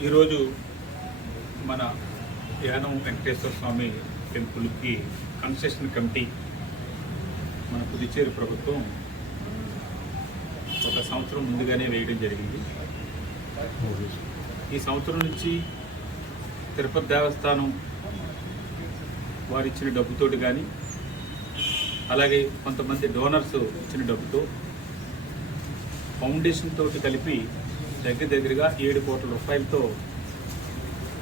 ఈరోజు మన యానం వెంకటేశ్వర స్వామి టెంపుల్కి కన్సెషన్ కమిటీ మన పుదుచ్చేరి ప్రభుత్వం ఒక సంవత్సరం ముందుగానే వేయడం జరిగింది. ఈ సంవత్సరం నుంచి తిరుపతి దేవస్థానం వారు ఇచ్చిన డబ్బుతోటి కానీ అలాగే కొంతమంది డోనర్స్ ఇచ్చిన డబ్బుతో ఫౌండేషన్ తోటి కలిపి దగ్గర దగ్గరగా ఏడు కోట్ల రూపాయలతో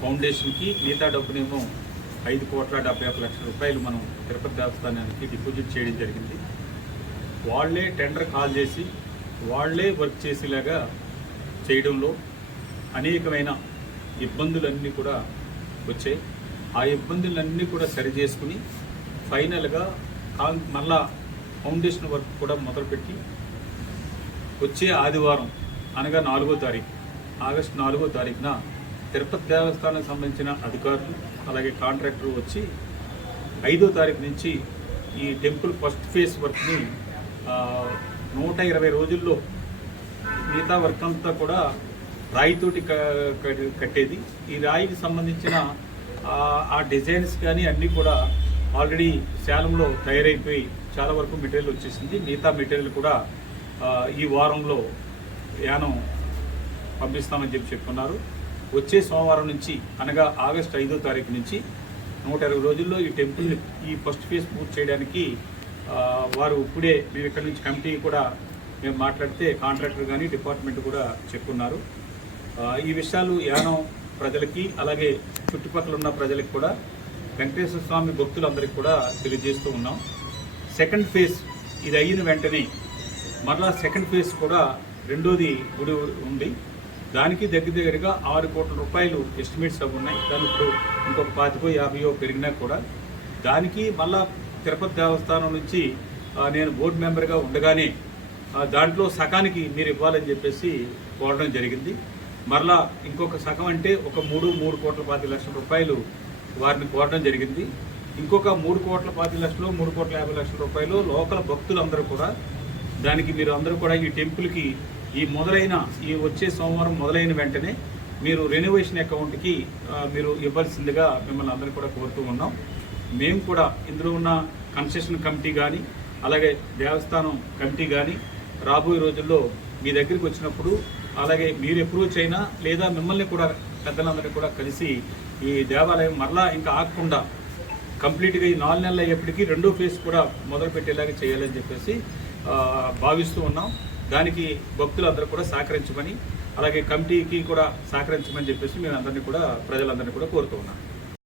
ఫౌండేషన్కి మిగతా డబ్బునేమో ఐదు కోట్ల డెబ్బై ఒక లక్షల రూపాయలు మనం తిరుపతి దేవస్థానానికి డిపాజిట్ చేయడం జరిగింది. వాళ్ళే టెండర్ కాల్ చేసి వాళ్ళే వర్క్ చేసేలాగా చేయడంలో అనేకమైన ఇబ్బందులన్నీ కూడా వచ్చాయి. ఆ ఇబ్బందులన్నీ కూడా సరి చేసుకుని ఫైనల్గా కాల్ మళ్ళా ఫౌండేషన్ వర్క్ కూడా మొదలుపెట్టి వచ్చే ఆదివారం అనగా నాలుగో తారీఖు. ఆగస్టు నాలుగో తారీఖున తిరుపతి దేవస్థానానికి సంబంధించిన అధికారులు అలాగే కాంట్రాక్టర్ వచ్చి ఐదో తారీఖు నుంచి ఈ టెంపుల్ ఫస్ట్ ఫేజ్ వర్క్ని నూట ఇరవై రోజుల్లో మిగతా వర్క్ అంతా కూడా రాయితోటి కట్టేది. ఈ రాయికి సంబంధించిన ఆ- డిజైన్స్ కానీ అన్నీ కూడా ఆల్రెడీ శాలంలో తయారైపోయి చాలా వరకు మెటీరియల్ వచ్చేసింది. మిగతా మెటీరియల్ కూడా ఈ వారంలో యానం పంపిస్తామని చెప్పి చెప్పుకున్నారు వచ్చే సోమవారం నుంచి అనగా ఆగస్ట్ ఐదో తారీఖు నుంచి నూట ఇరవై రోజుల్లో ఈ టెంపుల్ ఈ ఫస్ట్ ఫేజ్ పూర్తి చేయడానికి వారు ఇప్పుడే మేము ఇక్కడ నుంచి కమిటీ కూడా మేము మాట్లాడితే కాంట్రాక్టర్ కానీ డిపార్ట్మెంట్ కూడా చెప్పుకున్నారు ఆ, ఈ విషయాలు యానం ప్రజలకి అలాగే చుట్టుపక్కల ఉన్న ప్రజలకు కూడా వెంకటేశ్వర స్వామి భక్తులందరికీ కూడా తెలియజేస్తూ ఉన్నాం. సెకండ్ ఫేజ్ ఇది అయిన వెంటనే మరలా సెకండ్ ఫేజ్ కూడా రెండోది గుడి ఉంది. దానికి దగ్గర దగ్గరగా ఆరు కోట్ల రూపాయలు ఎస్టిమేట్స్ అవి ఉన్నాయి. దాని ఇప్పుడు ఇంకొక పాతికో యాభైయో పెరిగినా కూడా దానికి మళ్ళా తిరుపతి దేవస్థానం నుంచి నేను బోర్డు మెంబర్గా ఉండగానే దాంట్లో సకానికి మీరు ఇవ్వాలని చెప్పేసి కోరడం జరిగింది. మరలా ఇంకొక సగం అంటే ఒక మూడు మూడు కోట్ల పాతి లక్షల రూపాయలు వారిని కోరడం జరిగింది. ఇంకొక మూడు కోట్ల పాతి లక్షలు మూడు కోట్ల యాభై లక్షల రూపాయలు లోకల్ భక్తులందరూ కూడా దానికి మీరు అందరూ కూడా ఈ టెంపుల్కి ఈ మొదలైన ఈ వచ్చే సోమవారం మొదలైన వెంటనే మీరు రెనోవేషన్ అకౌంట్కి మీరు ఇవ్వాల్సిందిగా మిమ్మల్ని అందరూ కూడా కోరుతూ ఉన్నాం. మేము కూడా ఇందులో ఉన్న కన్సెషన్ కమిటీ కానీ అలాగే దేవస్థానం కమిటీ కానీ రాబోయే రోజుల్లో మీ దగ్గరికి వచ్చినప్పుడు అలాగే మీరు అప్రోచ్ అయినా లేదా మిమ్మల్ని కూడా పెద్దలందరినీ కూడా కలిసి ఈ దేవాలయం మరలా ఇంకా ఆగకుండా కంప్లీట్గా ఈ నాలుగు నెలలు అయ్యేప్పటికీ రెండో ఫేజ్ కూడా మొదలుపెట్టేలాగా చేయాలని చెప్పేసి భావిస్తూ ఉన్నాం. దానికి భక్తులందరూ కూడా సహకరించమని అలాగే కమిటీకి కూడా సహకరించమని చెప్పేసి మేము అందరినీ కూడా ప్రజలందరినీ కూడా కోరుతూ ఉన్నాం.